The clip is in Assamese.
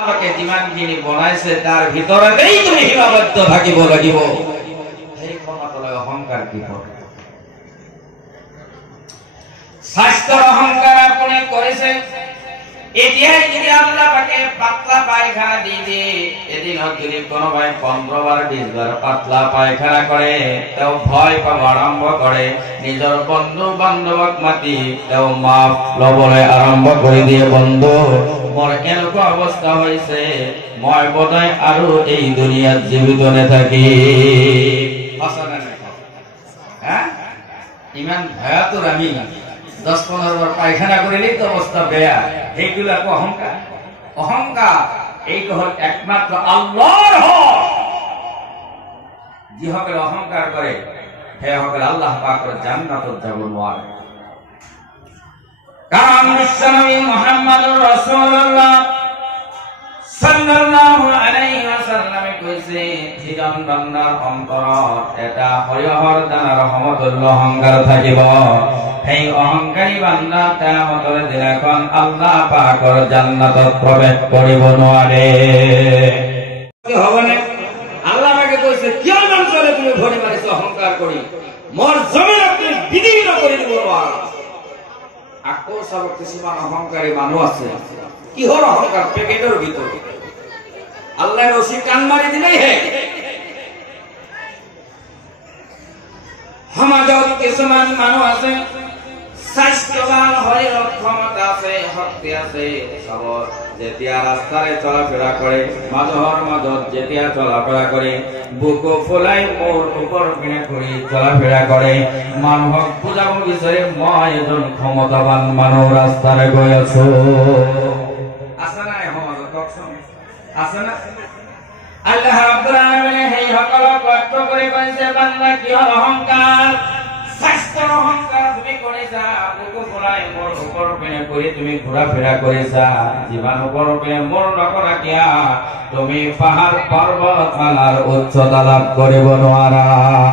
আমাকে যিমান যিনি বনাইছে তাৰ ভিতৰতেই তুমি সীমাবদ্ধ থাকিব লাগিব। সেই ক্ষমতালৈ অহংকাৰ কি কৰে? স্বাস্থ্যৰ অহংকাৰ আপুনি কৰিছে। এতিয়াই যদি আল্লাহ পাকে পাতলা পায়খানা দি দিয়ে, এদিনত যদি কোনোবাই 15 বাৰ 20 বাৰ পাতলা পায়খানা কৰে, তেওঁ ভয় পাব আৰম্ভ কৰে। নিজৰ বন্ধু বান্ধৱক মাতি তেওঁ মাফ লবলৈ আৰম্ভ কৰি দিয়ে। বন্ধু, মোৰ এনেকুৱা অৱস্থা হৈছে, মই বোধহয় আৰু এই দুনিয়াত জীৱিত নাথাকি। ইমান ভয়াতুৰ আমি 10-15 বাৰ পায়খানা কৰিলেই তো অৱস্থা বেয়া। এইগুলো অহংকাৰ। অহংকাৰ এইটো হল একমাত্ৰ আল্লাহৰ হক। যিসকলে অহংকাৰ কৰে সেইসকলে আল্লাহ পাকেৰ জান্নাতত যাব নোৱাৰে। কাৰণ বিশ্বনবী মুহাম্মদুৰ ৰাসূলুল্লাহ সাল্লাল্লাহু আলাইহি ওয়াসাল্লামে কইছে, যিজন বান্দাৰ অন্তৰত এটা সৰিয়হৰ দানাৰ সমতুল্য অহংকাৰ থাকিব, এই অহংকাৰী বান্দা কিয়ামতৰ দিনাখন আল্লাহ পাকৰ জান্নাতত প্ৰৱেশ কৰিব নোৱাৰে। কি হবনে? আল্লাহ পাকে কৈছে, কিয় মানুষৰে তুমি ভৰি মাৰিছ অহংকাৰ কৰি, মোৰ জমিন তুমি বিদীৰ্ণ কৰি দিব নোৱাৰা। আকৌ চাব কিছুমান অহংকাৰী মানুহ আছে, কিহৰ অহংকাৰ? পেকেটৰ ভিতৰত আল্লাহ ৰশি কান মাৰি দিলেই হে। সমাজত কিছুমান মানুহ আছে, স্বাস্থ্যবান শৰীৰৰ ক্ষমতা আছে, শক্তি আছে, সবৰ যেতিয়া ৰাস্তাৰে চলাফেৰা কৰে, মানুহৰ মাজত যেতিয়া চলাফেৰা কৰে, বুকু ফুলাই মোৰ ওপৰ পিনে কৰি চলাফেৰা কৰে, মানুহক বুজাব বিচাৰে মই এজন ক্ষমতাবান মানুহ ৰাস্তাৰে গৈ আছো। আছে নাই সমাজত? কওকচোন, আছে না? আল্লাহ ৰাব্বুল আলামিন সেই সকলক লক্ষ্য কৰি কৈছে, বান্দা কিহৰ অহংকাৰ? স্বাস্থ্যৰ অহংকাৰ তুমি কৰিছা, বুকু ফুলাই মোৰ ওপৰ পিনে কৰি তুমি ঘূৰা ফিৰা কৰিছা, যিমান ওপৰ পিনে মোৰ নকৰা কিয়া তুমি পাহাৰ পৰ্বত মালাৰ উচ্চতা লাভ কৰিব নোৱাৰা।